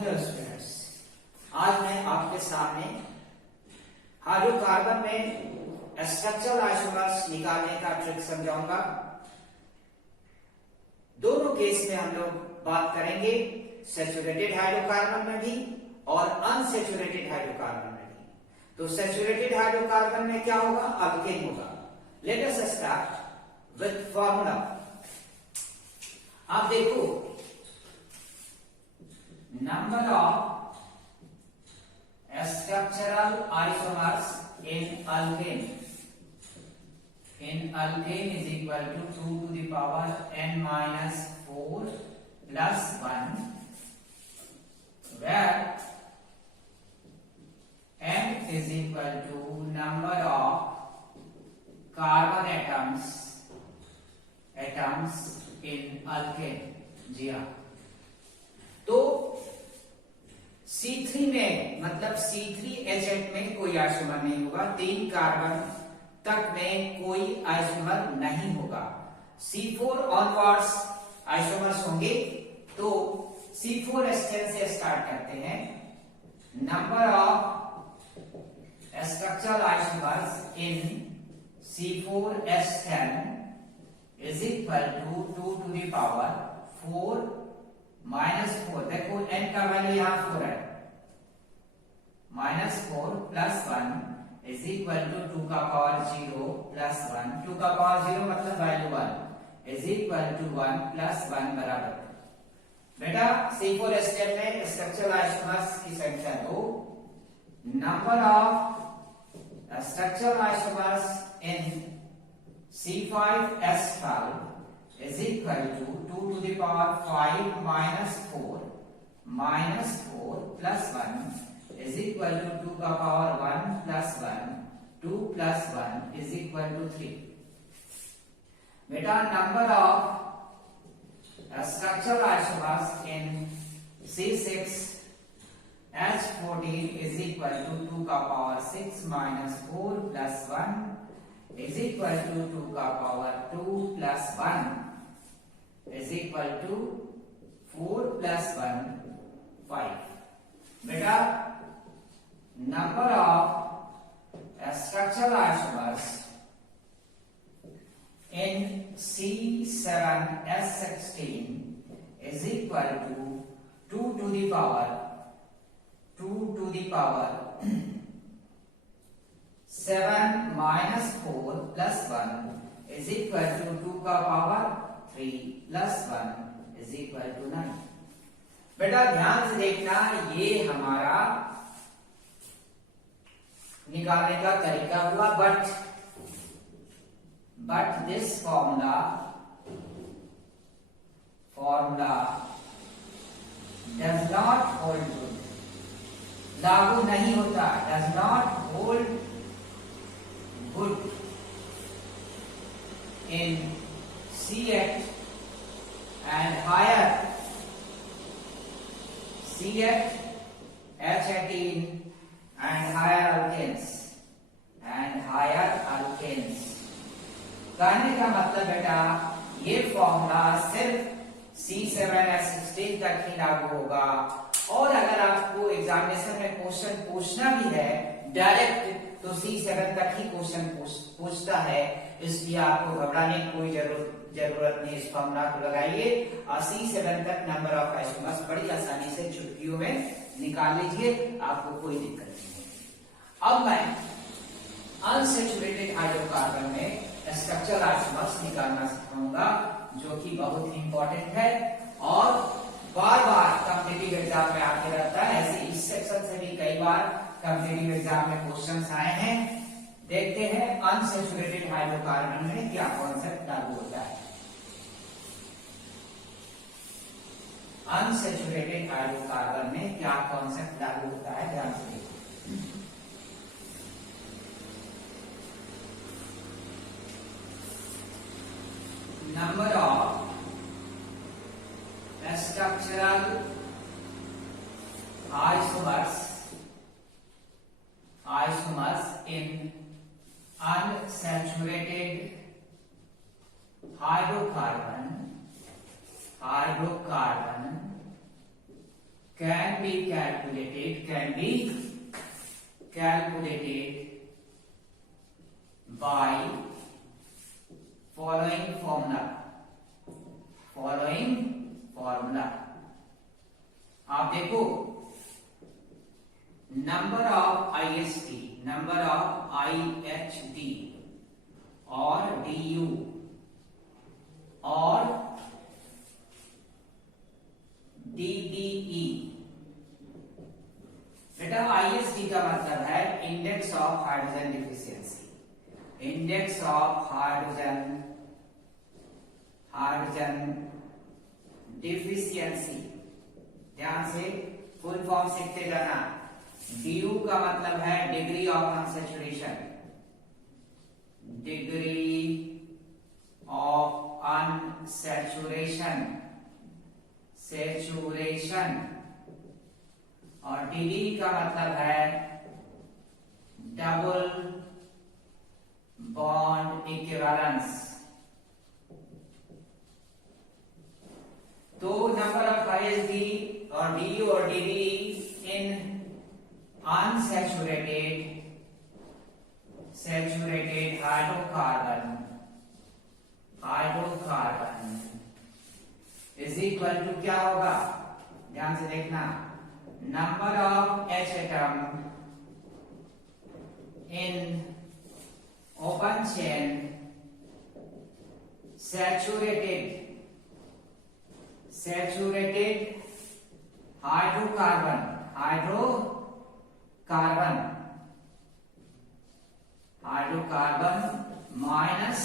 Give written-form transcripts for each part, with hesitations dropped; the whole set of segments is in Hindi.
हेलो स्टूडेंट्स, आज मैं आपके सामने हाइड्रोकार्बन में स्ट्रक्चरल आइसोमर्स निकालने का ट्रिक समझाऊंगा। दोनों केस में हम लोग बात करेंगे, सैचुरेटेड हाइड्रोकार्बन में भी और अनसैचुरेटेड हाइड्रोकार्बन में भी। तो सैचुरेटेड हाइड्रोकार्बन में क्या होगा? अल्केन होगा। Let us start with formula. आप देखो, number of structural isomers in alkane is equal to 2 to the power n minus 4 plus 1, where n is equal to number of carbon atoms in alkane। जी हाँ, तो C3 में मतलब C3H8 में कोई आइसोमर नहीं होगा, 3 कार्बन तक में कोई आइसोमर नहीं होगा। C4 ऑनवर्ड्स आइसोमर्स होंगे। तो C4H10 से स्टार्ट करते हैं। Number of structural isomers in C4H10 is equal to 2 to the power 4 minus 4। देखो n का वैल्यू यहां 4 है, minus 4 plus 1 is equal to 2 का पावर 0 प्लस 1। 2 का पावर 0 मतलब value 1 is equal to 1 plus 1 बराबर। बेटा C4H10 में स्ट्रक्चरल आइसोमर्स की संख्या 2। Number of structural isomers in C5H12 is equal to 2 to the power 5 minus 4 plus 1 is equal to 2 का power 1 plus 1, 2 plus 1 is equal to 3। बेटा number of structural isomers in C6H14 is equal to 2 का power 6 minus 4 plus 1 is equal to 2 का power 2 plus 1 is equal to 4 plus 1 5। बेटा number of structural isomers in C7H16 is equal to 2 to the power 7 minus 4 plus 1 is equal to 2 का power 3 plus 1 is equal to 9। बेटा ध्यान से देखना, ये हमारा निकालने का तरीका हुआ, but this formula does not hold good, लागू नहीं होता, does not hold good in C8 and higher C8, H18 and higher alkanes कहने का मतलब बेटा ये फॉर्मूला सिर्फ C7H16 तक ही लागू होगा। और अगर आपको एग्जामिनेशन में क्वेश्चन पूछना भी है डायरेक्ट, तो C7 तक ही क्वेश्चन पूछता है, इसलिए आपको घबराने की कोई जरूरत नहीं। इस फॉर्मूला को लगाइए और C7 तक नंबर ऑफ आइसोमर्स बड़ी आसानी से चुटकियों में निकाल लीजिए, आपको कोई दिक्कत नहीं। अब मैं अनसैचुरेटेड हाइड्रोकार्बन में स्ट्रक्चरल आइसोमर्स निकालना सिखाऊंगा, जो कि बहुत ही इंपॉर्टेंट है और बार बार कॉम्पिटिटिव एग्जाम में आते रहता है। ऐसे इस सेक्शन से भी कई बार कॉम्पिटिटिव एग्जाम में क्वेश्चंस आए हैं। देखते हैं अनसैचुरेटेड हाइड्रोकार्बन में क्या कॉन्सेप्ट लागू होता है। अनसैचुरेटेड हाइड्रोकार्बन में क्या कॉन्सेप्ट लागू होता है, ध्यान से देखिए। Number of structural isomers in unsaturated hydrocarbon can be calculated by following formula. आप देखो, number of ISD, number of IHD और DU और DDE। बेटा ISD का मतलब है index of hydrogen deficiency, index of hydrogen deficiency. ध्यान से फुल फॉर्म सीखते जाना। DU का मतलब है degree of unsaturation, degree of unsaturation, saturation. और DD का मतलब है डबल बॉन्ड इक्विवेलेंस। तो नंबर ऑफ ISD और DU और DD in unsaturated hydrocarbon is equal to क्या होगा, ध्यान से देखना, number of H atom in open chain saturated hydrocarbon minus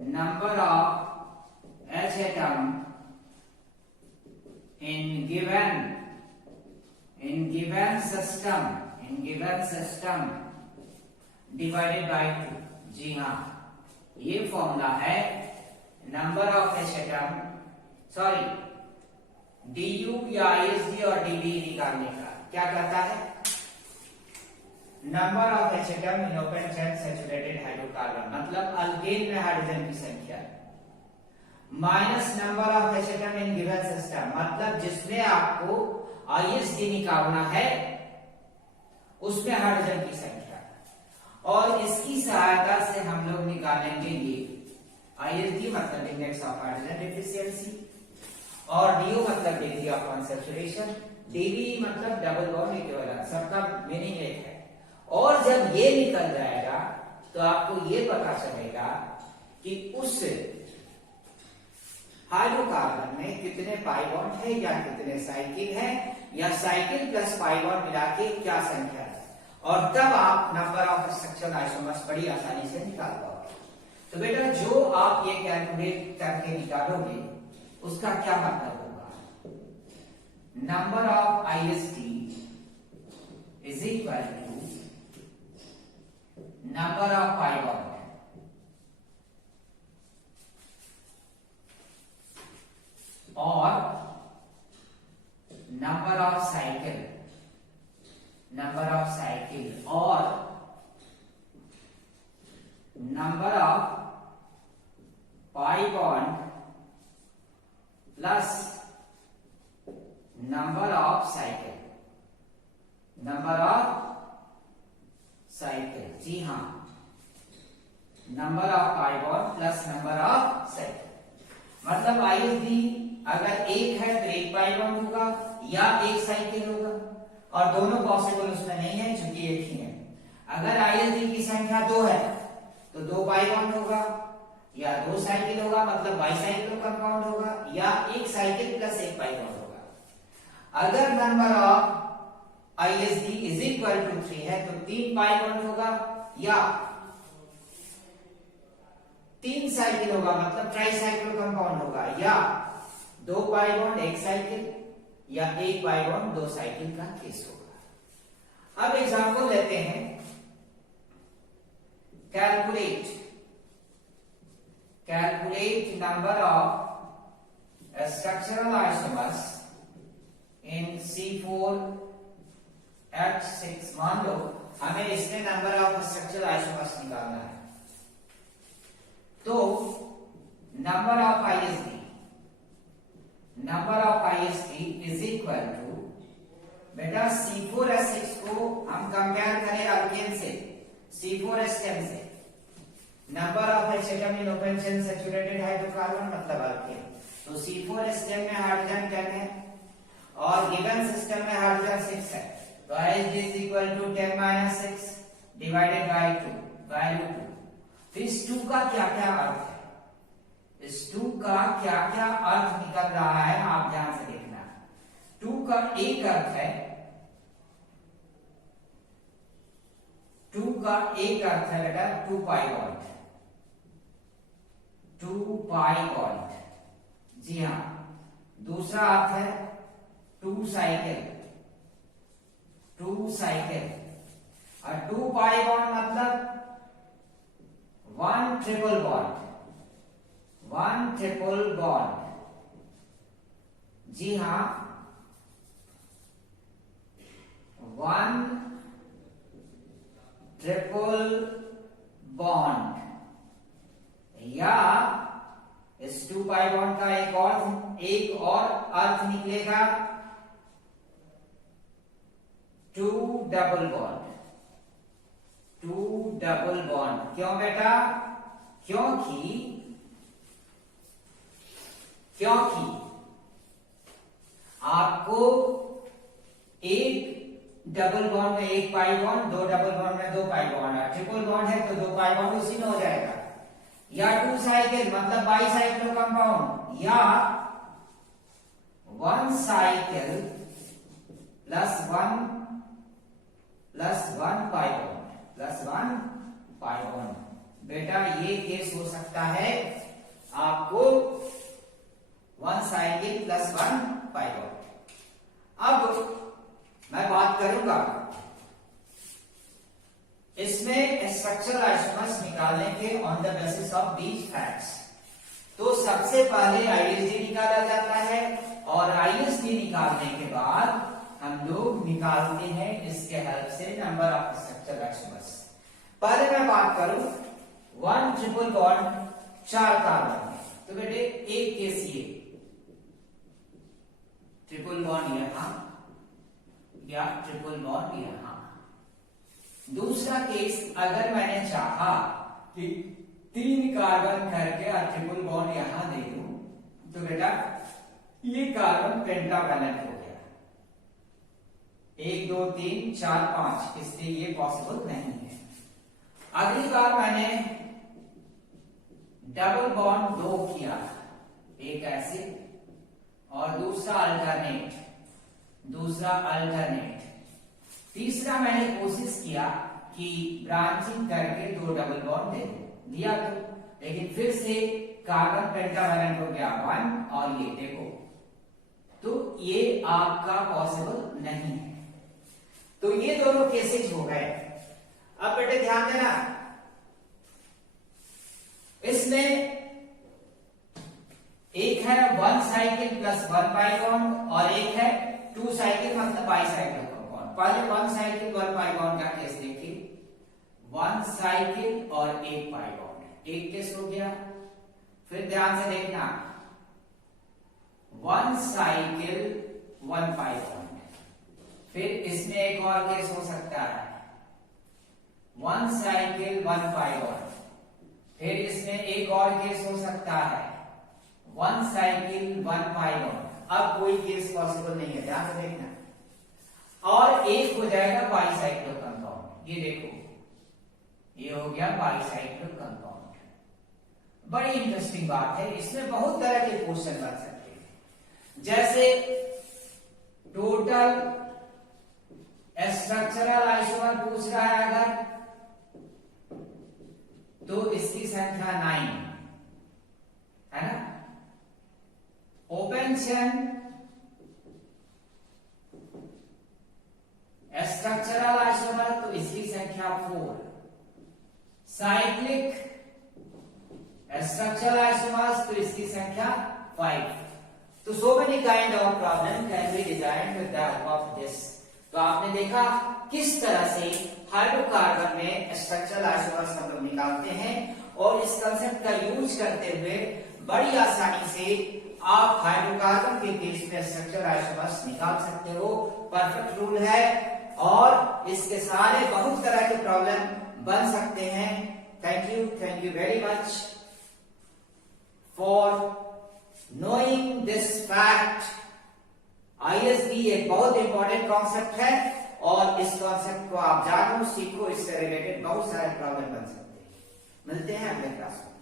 number of H atom in given system divided by 2। जी हाँ, ये फॉर्मूला है number of H atom, sorry DU या ISD और DD निकालने का। क्या कहता है, number of H atom in open chain saturated hydrocarbon मतलब अल्केन में हाइड्रोजन की संख्या, minus number of H atom in given system मतलब जिसमें आपको ISD निकालना है उसमें हाइड्रोजन की संख्या, और इसकी सहायता से हम लोग निकालेंगे ये ISD मतलब इंडेक्स ऑफ हाइड्रोजन डिफिशियंसी, और DU मतलब डिग्री ऑफ अनसैचुरेशन, DD मतलब डबल बॉन्ड इक्विवेलेंस। सबका मीनिंग एक है। और जब ये निकल जाएगा तो आपको ये पता चलेगा कि उस हाइड्रोकार्बन में कितने पाई बॉन्ड है या कितने साइकिल है, या साइकिल प्लस पाई बॉन्ड मिला के क्या संख्या है, और तब आप नंबर ऑफ स्ट्रक्चरल आइसोमर्स बड़ी आसानी से निकाल पाओगे। तो बेटा जो आप ये कैलकुलेट करके निकालोगे उसका क्या मतलब होगा, number of ISD is equal to number of pi bond और नंबर ऑफ साइकिल और number of pi bond plus number of cycle. जी हाँ, number of pi bond plus number of cycle मतलब ISD अगर एक है तो एक पाई बॉन्ड होगा या एक साइकिल होगा, और दोनों पॉसिबल उसमें नहीं है क्योंकि एक ही है। अगर ISD की संख्या 2 है तो 2 पाई बॉन्ड होगा या 2 साइकिल होगा मतलब बाइसाइक्लो कंपाउंड होगा, या एक साइकिल प्लस एक पाई बॉन्ड होगा। अगर number of ISD is equal to 3 है तो 3 पाई बॉन्ड होगा या 3 साइकिल होगा मतलब ट्राइसाइक्लो कंपाउंड होगा, या 2 पाई बॉन्ड एक साइकिल या 1 पाई बॉन्ड 2 साइकिल का केस होगा। अब एग्जांपल लेते हैं, calculate number of structural isomers in C4H6। मान लो हमें इसमें नंबर ऑफ स्ट्रक्चरल आइसोमर्स निकालना है, तो number of ISD is equal to बेटा C4H6 को हम कंपेयर करें अल्केन से, C4H10 से, number of H atom in open chain saturated hydrocarbon मतलब अल्केन, तो C4H10 में हाइड्रोजन 10 है और गिवन सिस्टम में हाइड्रोजन 6 है, तो H is equal to 10 - 6 divided by 2 value 2। तो इस 2 का क्या क्या अर्थ है, इस 2 का क्या क्या अर्थ निकल रहा है आप ध्यान से देखना। 2 का एक अर्थ है, 2 का एक अर्थ है बेटा 2 पाई बॉन्ड, 2 पाई बॉन्ड, जी हाँ। दूसरा अर्थ है 2 साइकिल, 2 साइकिल, और 2 पाई बॉन्ड मतलब 1 ट्रिपल बॉन्ड, 1 ट्रिपल बॉन्ड, जी हाँ 1 ट्रिपल बॉन्ड, या इस 2 पाई बॉन्ड का एक और अर्थ निकलेगा 2 डबल बॉन्ड, 2 डबल बॉन्ड। क्यों बेटा, क्योंकि आपको एक डबल बॉन्ड में एक पाई बॉन्ड, 2 डबल बॉन्ड में 2 पाई बॉन्ड, ट्रिपल बॉन्ड है तो 2 पाई बॉन्ड उसी में हो जाएगा, या 2 साइकिल मतलब बाई साइक्लो कंपाउंड, या 1 साइकिल प्लस 1 पाई बॉन्ड, प्लस 1 पाई बॉन्ड। बेटा ये केस हो सकता है आपको 1 साइकिल प्लस 1 पाई बॉन्ड। अब मैं बात करूंगा इसमें स्ट्रक्चरल आइसोमर्स निकालने के on the basis of these facts. तो सबसे पहले आईएसडी निकाला जाता है और आईएसडी निकालने के बाद हम लोग निकालते हैं इसके हेल्प से नंबर ऑफ स्ट्रक्चरल आइसोमर्स। पहले मैं बात करूं 1 ट्रिपल बॉन्ड 4 कार्बन है, तो बेटे एक केस ये ट्रिपल बॉन्ड यहां या ट्रिपल बॉन्ड यहां। दूसरा केस अगर मैंने चाहा कि 3 कार्बन करके और ट्रिपल बॉन्ड यहां दे दूं, तो बेटा ये कार्बन पेंटावैलेंट हो गया, 1 2 3 4 5, इसलिए ये पॉसिबल नहीं है। अगली बार मैंने डबल बॉन्ड 2 किया, एक ऐसे और दूसरा अल्टरनेट, तीसरा मैंने कोशिश किया कि ब्रांचिंग करके 2 डबल बॉन्ड दे दिया, तो लेकिन फिर से कार्बन पेंटावैलेंट हो गया 1 और ये देखो, तो ये आपका पॉसिबल नहीं है। तो ये दोनों केसेस हो गए। अब बेटे ध्यान देना, इसमें एक है 1 साइकिल प्लस 1 पाई बॉन्ड और एक है 2 साइकिल मतलब बाई साइकिल कंपाउंड। पहले 1 साइकिल 1 पाई बॉन्ड का केस देखिए, 1 साइकिल और 1 पाई बॉन्ड, एक केस हो गया। फिर ध्यान से देखना 1 साइकिल 1 पाई बॉन्ड, फिर इसमें एक और केस हो सकता है 1 साइकिल 1 पाई बॉन्ड, फिर इसमें एक और केस हो सकता है 1 साइकिल 1 पाई बॉन्ड। अब कोई केस पॉसिबल नहीं है, ध्यान से देखना, और एक हो जाएगा बाईसाइक्लो कंपाउंड। ये देखो ये हो गया बाईसाइक्लो कंपाउंड। बड़ी इंटरेस्टिंग बात है, इसमें बहुत तरह के क्वेश्चन बन सकते हैं, जैसे टोटल स्ट्रक्चरल आइसोमर पूछ रहा है अगर, तो इसकी संख्या 9 है ना। ओपन चेन स्ट्रक्चरल आइसोमर तो इसकी संख्या 4, साइक्लिक स्ट्रक्चरल आइसोमर्स तो इसकी संख्या 5। तो so many kind of problem can be designed with the help of this. तो आपने देखा किस तरह से हाइड्रोकार्बन में स्ट्रक्चरल आइसोमर्स हम लोग निकालते हैं, और इस कंसेप्ट का यूज करते हुए बड़ी आसानी से आप हाइड्रोकार्बन के केस में स्ट्रक्चर आइसोमर्स निकाल सकते हो। परफेक्ट रूल है और इसके सारे बहुत तरह के प्रॉब्लम बन सकते हैं। Thank you very much for knowing this fact. ISD एक बहुत इंपॉर्टेंट कॉन्सेप्ट है और इस कॉन्सेप्ट को आप जानो, सीखो, इससे रिलेटेड बहुत सारे प्रॉब्लम बन सकते हैं। मिलते हैं अगले क्लास में।